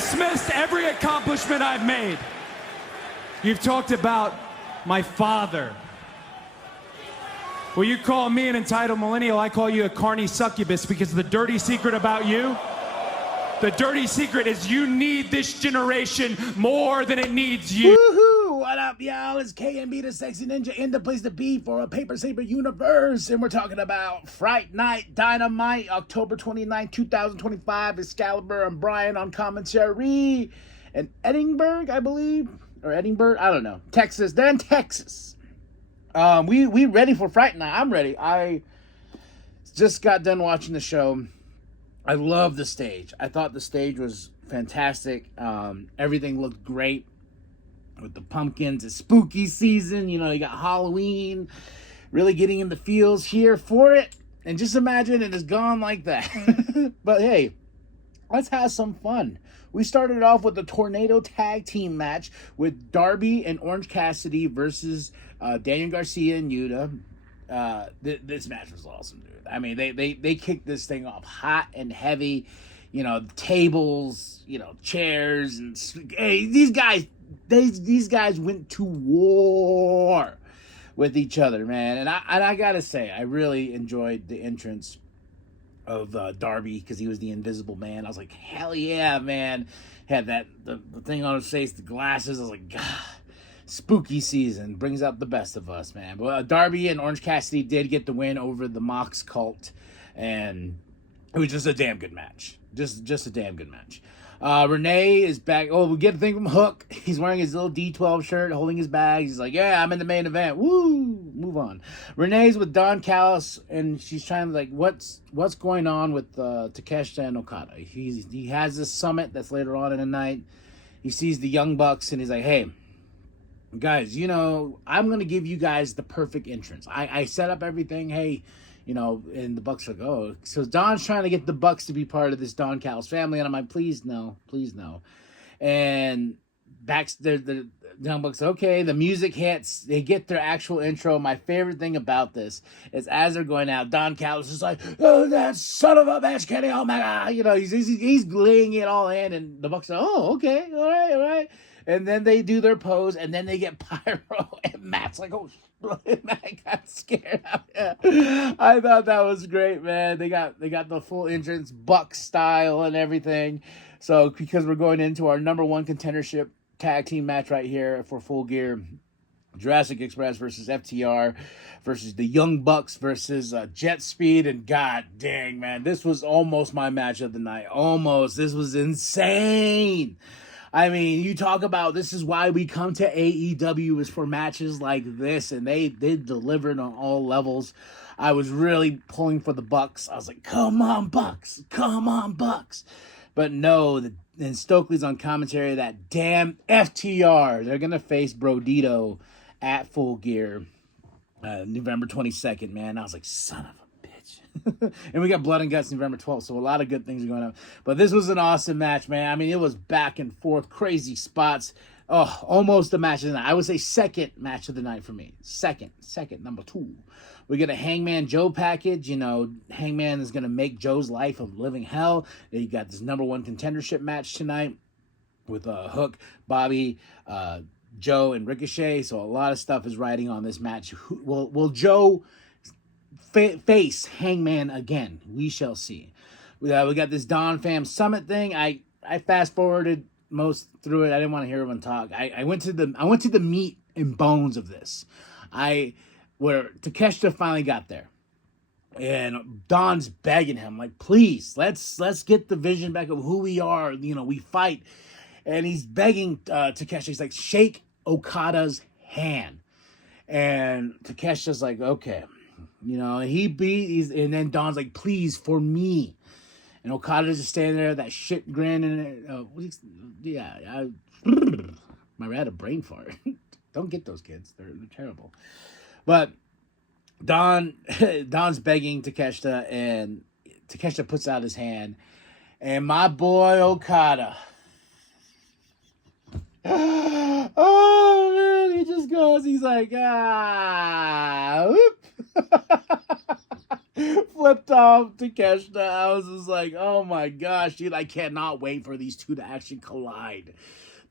dismissed every accomplishment I've made. You've talked about my father. Well, you call me an entitled millennial, I call you a carny succubus, because the dirty secret about you, the dirty secret is you need this generation more than it needs you. Woohoo! What up, y'all? It's KMB, the Sexy Ninja, in the place to be for a Paper Saber universe. And we're talking about Fright Night, Dynamite, October 29, 2025. Excalibur and Brian on commentary. And Edinburgh, I believe. Or Edinburgh, I don't know. Texas. They're in Texas. We ready for Fright Night. I'm ready. I just got done watching the show. I love the stage. I thought the stage was fantastic. Everything looked great with the pumpkins. It's spooky season. You know, you got Halloween. Really getting in the feels here for it. And just imagine it is gone like that. But hey, let's have some fun. We started off with the Tornado Tag Team match with Darby and Orange Cassidy versus Daniel Garcia and Yuta. This match was awesome, dude. I mean, they kicked this thing off hot and heavy. You know, tables, you know, chairs, and hey, these guys went to war with each other, man. And I gotta say, I really enjoyed the entrance of Darby, because he was the Invisible Man. I was like, hell yeah, man. Had the thing on his face, the glasses. I was like, God, spooky season brings out the best of us, man. But Darby and Orange Cassidy did get the win over the Mox Cult, and it was just a damn good match. Just a damn good match. Renee is back. Oh, we get a thing from Hook. He's wearing his little D12 shirt, holding his bags. He's like, yeah, I'm in the main event. Woo! Move on. Renee's with Don Callis, and she's trying to, like, what's going on with Takeshita and Okada? He has this summit that's later on in the night. He sees the Young Bucks, and he's like, hey, guys, you know, I'm going to give you guys the perfect entrance. I set up everything. Hey, you know, and the Bucks are like, oh. So Don's trying to get the Bucks to be part of this Don Callis family. And I'm like, please no. And the Young Bucks, okay, the music hits. They get their actual intro. My favorite thing about this is as they're going out, Don Callis is like, oh, that son of a bitch, Kenny Omega. You know, he's laying it all in. And the Bucks are, oh, okay, all right. And then they do their pose, and then they get pyro, and Matt's like, oh, Matt got scared. I thought that was great, man. They got the full entrance, Buck style and everything. So, because we're going into our number one contendership tag team match right here for Full Gear, Jurassic Express versus FTR versus the Young Bucks versus Jet Speed, and god dang, man, this was almost my match of the night. Almost. This was insane. I mean, you talk about this is why we come to AEW, is for matches like this, and they delivered on all levels. I was really pulling for the Bucks. I was like, come on, Bucks. But no, and Stokely's on commentary, that damn FTR. They're going to face Brodito at Full Gear November 22nd, man. I was like, son of a bitch. And we got Blood and Guts November 12th, so a lot of good things are going on. But this was an awesome match, man. I mean, it was back and forth, crazy spots. Oh, almost the match of the night. I would say second match of the night for me. Second, number 2. We get a Hangman Joe package. You know, Hangman is going to make Joe's life a living hell. You got this number one contendership match tonight with Hook, Bobby, Joe, and Ricochet. So a lot of stuff is riding on this match. Will Joe face Hangman again? We shall see. We got this Don Fam Summit thing. I fast forwarded most through it. I didn't want to hear everyone talk. I went to the meat and bones of this. Where Takeshita finally got there, and Don's begging him, like, please, let's get the vision back of who we are. You know, we fight, and he's begging Takeshita. He's like, shake Okada's hand, and Takeshita's like, okay, you know. And then Don's like, please, for me. And Okada's just standing there, that shit grin, and I had a brain fart. Don't get those kids; they're terrible. But Don's begging Takeshita, and Takeshita puts out his hand, and my boy Okada, oh man, he just goes, he's like, whoop. flipped off Takeshita. I was just like, oh my gosh, dude, I cannot wait for these two to actually collide.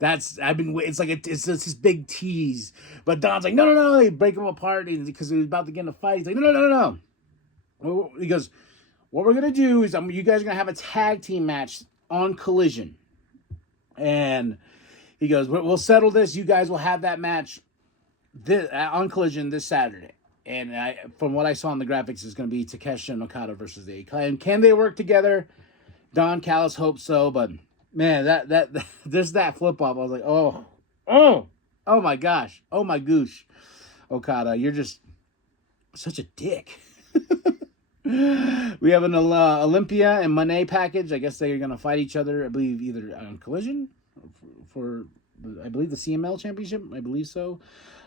It's like it's this big tease. But Don's like, no, they break them apart because he was about to get in a fight. He's like, no. He goes, what we're gonna do is you guys are gonna have a tag team match on Collision. And he goes, we'll settle this. You guys will have that match on Collision this Saturday. And from what I saw in the graphics, it's going to be Takeshita and Okada versus the A-Clan. Can they work together? Don Callis hopes so, but man, that just that flip off, I was like, oh my gosh, oh my goosh, Okada, you're just such a dick. We have an Olympia and Monet package. I guess they're going to fight each other. I believe either on Collision for I believe the CML championship. I believe so.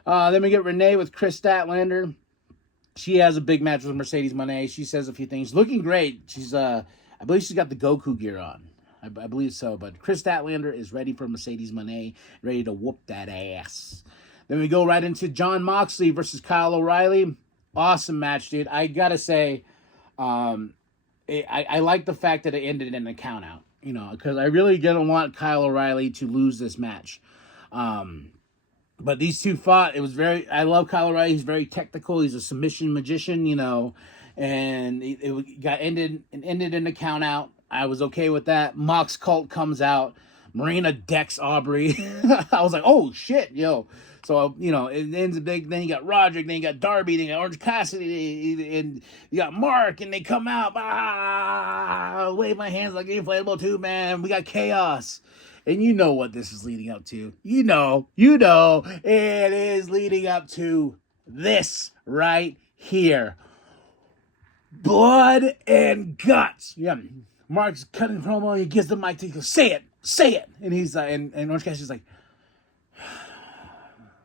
Then we get Renee with Chris Statlander. She has a big match with Mercedes Moné. She says a few things. Looking great. She's I believe she's got the Goku gear on. I believe so. But Chris Statlander is ready for Mercedes Moné, ready to whoop that ass. Then we go right into Jon Moxley versus Kyle O'Reilly. Awesome match, dude. I gotta say, I like the fact that it ended in a count out. You know, because I really didn't want Kyle O'Reilly to lose this match. But these two fought. It was I love Kyle O'Reilly. He's very technical. He's a submission magician, you know. And it got ended in a count out. I was okay with that. Mox Cult comes out. Marina decks Aubrey. I was like, oh shit, yo. So, you know, it ends big. Then you got Roderick. Then you got Darby. Then you got Orange Cassidy. And you got Mark. And they come out. Wave my hands like inflatable tube, man. We got Chaos. And you know what this is leading up to. You know. It is leading up to this right here. Blood and guts. Yeah. Mark's cutting promo. He gives the mic to him. He goes, say it. And he's and Orange Cassidy's like,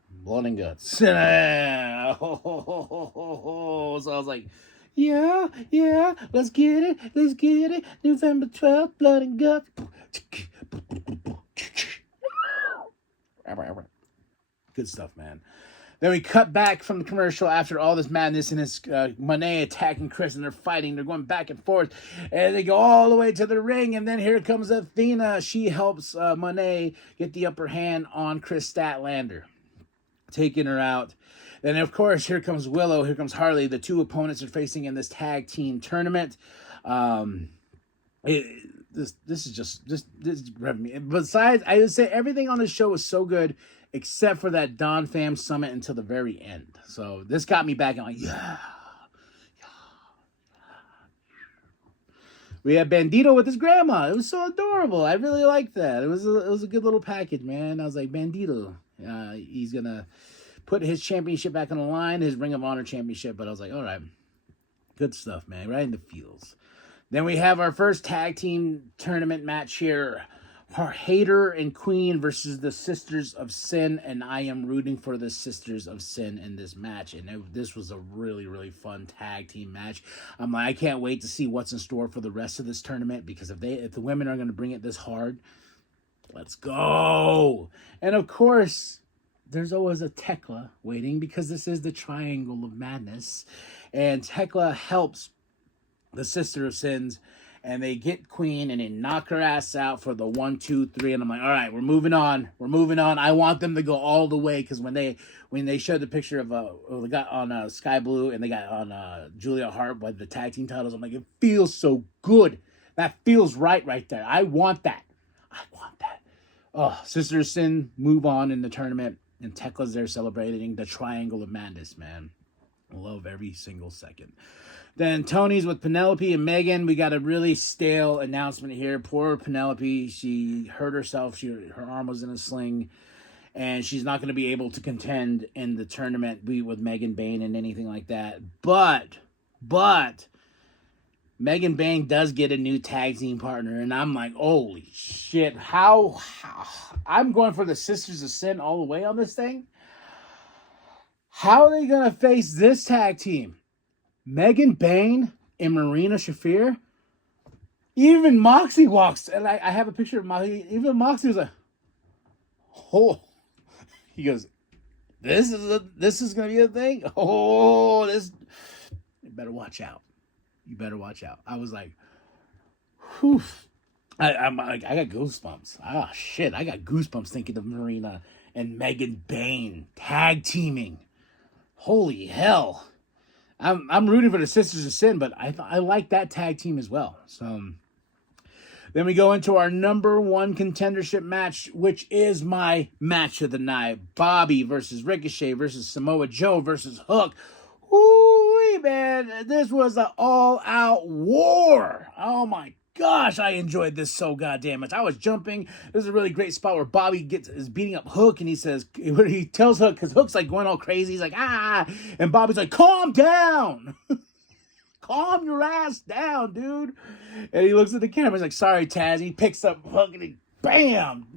blood and guts. So I was like, yeah, let's get it. November 12th, blood and guts. Good stuff, man. Then we cut back from the commercial after all this madness, and it's Monet attacking Chris, and they're fighting. They're going back and forth, and they go all the way to the ring, and then here comes Athena. She helps Monet get the upper hand on Chris Statlander, taking her out. Then, of course, here comes Willow. Here comes Harley. The two opponents are facing in this tag team tournament. This grabbed me. Besides, I would say everything on the show was so good, except for that Don Fam Summit until the very end. So this got me back and like, yeah. We had Bandito with his grandma. It was so adorable. I really liked that. It was a good little package, man. I was like, Bandito, he's gonna put his championship back on the line, his Ring of Honor championship. But I was like, all right, good stuff, man. Right in the feels. Then we have our first tag team tournament match here. Hater and Queen versus the Sisters of Sin, and I am rooting for the Sisters of Sin in this match. And this was a really, really fun tag team match. I'm like, I can't wait to see what's in store for the rest of this tournament, because if the women are going to bring it this hard, let's go. And of course, there's always a Tekla waiting, because this is the Triangle of Madness, and Tekla helps the Sister of Sins, and they get Queen and they knock her ass out for the 1, 2, 3. And I'm like, all right, we're moving on. I want them to go all the way, because when they showed the picture of they got on Sky Blue and they got on Julia Hart with the tag team titles, I'm like, it feels so good. That feels right there. I want that. Oh, Sister of Sin move on in the tournament, and Tekla's there celebrating the Triangle of Madness, man. I love every single second. Then Tony's with Penelope and Megan. We got a really stale announcement here. Poor Penelope. She hurt herself. Her arm was in a sling. And she's not going to be able to contend in the tournament with Megan Bayne and anything like that. But Megan Bayne does get a new tag team partner. And I'm like, holy shit. How I'm going for the Sisters of Sin all the way on this thing. How are they going to face this tag team? Megan Bayne and Marina Shafir. Even Moxie walks, and I have a picture of Moxie. Even Moxie was like, oh, he goes, this is gonna be a thing. Oh, this, you better watch out. You better watch out. I was like, whew. I got goosebumps. Ah, shit. I got goosebumps thinking of Marina and Megan Bayne tag teaming. Holy hell. I'm rooting for the Sisters of Sin, but I like that tag team as well. So then we go into our number one contendership match, which is my match of the night. Bobby versus Ricochet versus Samoa Joe versus Hook. Ooh, man, this was an all-out war. Oh, my gosh, I enjoyed this so goddamn much. I was jumping. This is a really great spot where Bobby is beating up Hook, and he tells Hook, because Hook's like going all crazy. He's like, ah, and Bobby's like, calm down. Calm your ass down, dude. And he looks at the camera. He's like, sorry, Taz. He picks up Hook and he, bam,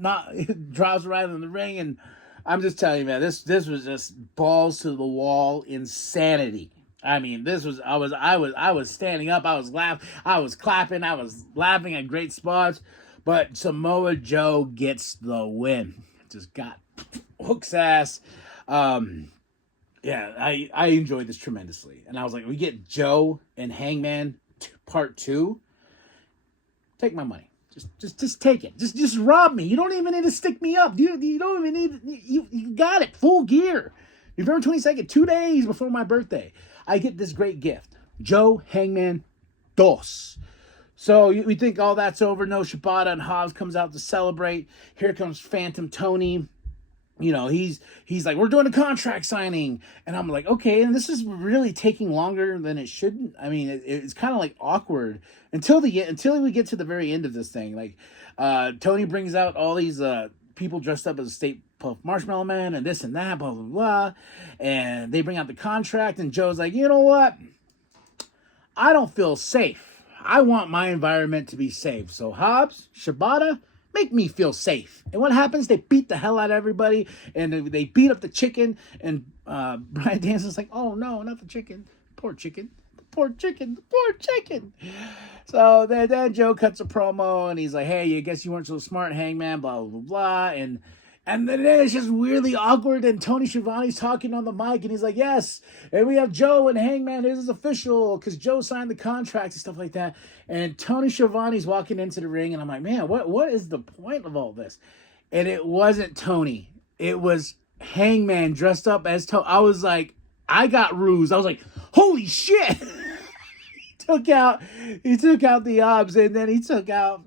drives right in the ring. And I'm just telling you, man, this was just balls to the wall insanity. I mean, this was I was standing up, I was laughing, I was clapping, I was laughing at great spots, but Samoa Joe gets the win. Just got Hook's ass. Yeah, I enjoyed this tremendously, and I was like, we get Joe and Hangman part 2. Take my money. Just take it. Just rob me. You don't even need to stick me up. You don't even need. You got it. Full gear. November 22nd, 2 days before my birthday, I get this great gift. Joe Hangman Dos. So we think all that's over. No, Shibata and Hobbs comes out to celebrate. Here comes Phantom Tony. You know, he's like, we're doing a contract signing. And I'm like, okay, and this is really taking longer than it should. I mean, it's kind of like awkward until we get to the very end of this thing. Like, Tony brings out all these people dressed up as State Puff Marshmallow Man and this and that, blah, blah, blah. And they bring out the contract, and Joe's like, you know what? I don't feel safe. I want my environment to be safe. So Hobbs, Shibata, make me feel safe. And what happens? They beat the hell out of everybody, and they beat up the chicken, and Bryan Danielson's like, oh no, not the chicken. Poor chicken. The poor chicken. The poor chicken. So then Joe cuts a promo, and he's like, hey, I guess you weren't so smart, Hangman, blah, blah, blah. And then it's just weirdly awkward, and Tony Schiavone's talking on the mic, and he's like, yes, and we have Joe and Hangman, this is official, because Joe signed the contract and stuff like that. And Tony Schiavone's walking into the ring, and I'm like, man, what is the point of all this? And it wasn't Tony. It was Hangman dressed up as Tony. I was like, I got rused. I was like, holy shit. He took out the Obs, and then he took out,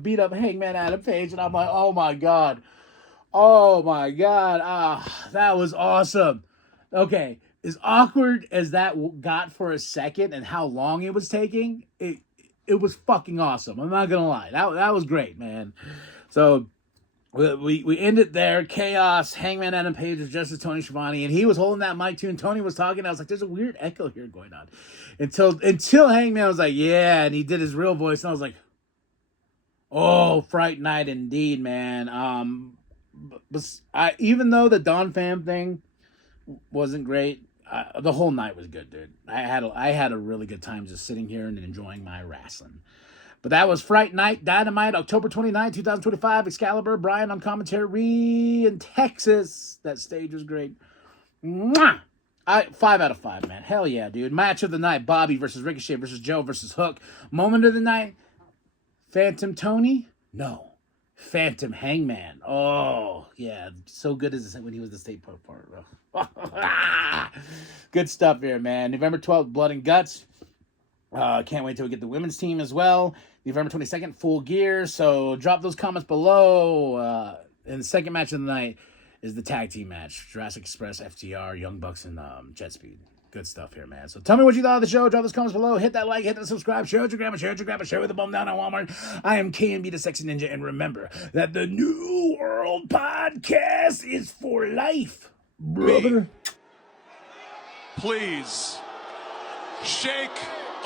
beat up Hangman Adam Page, and I'm like, oh my God. Oh my God. That was awesome. Okay. As awkward as that got for a second and how long it was taking, it was fucking awesome. I'm not going to lie. That was great, man. So we ended there. Chaos. Hangman Adam Page was just as Tony Schiavone, and he was holding that mic too, and Tony was talking. I was like, there's a weird echo here going on. Until Hangman was like, yeah, and he did his real voice, and I was like, oh, Fright Night indeed, man. But even though the Don Pham thing wasn't great, the whole night was good, dude. I had a really good time just sitting here and enjoying my wrestling. But that was Fright Night, Dynamite, October 29, 2025. Excalibur, Brian on commentary in Texas. That stage was great. Mwah! 5 out of 5, man. Hell yeah, dude. Match of the night, Bobby versus Ricochet versus Joe versus Hook. Moment of the night, Phantom Tony? No. Phantom Hangman. Oh, yeah. So good as when he was the State Pro part. Good stuff here, man. November 12th, Blood and Guts. Can't wait till we get the women's team as well. November 22nd, Full Gear. So drop those comments below. And the second match of the night is the tag team match. Jurassic Express, FTR, Young Bucks, and Jet Speed. Good stuff here, man. So tell me what you thought of the show. Drop those comments below. Hit that like, hit that subscribe. Share it with your grandma, share with the bum down on Walmart. I am KMB the Sexy Ninja, and remember that the New World Podcast is for life, brother. Please shake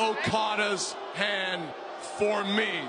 Okada's hand for me.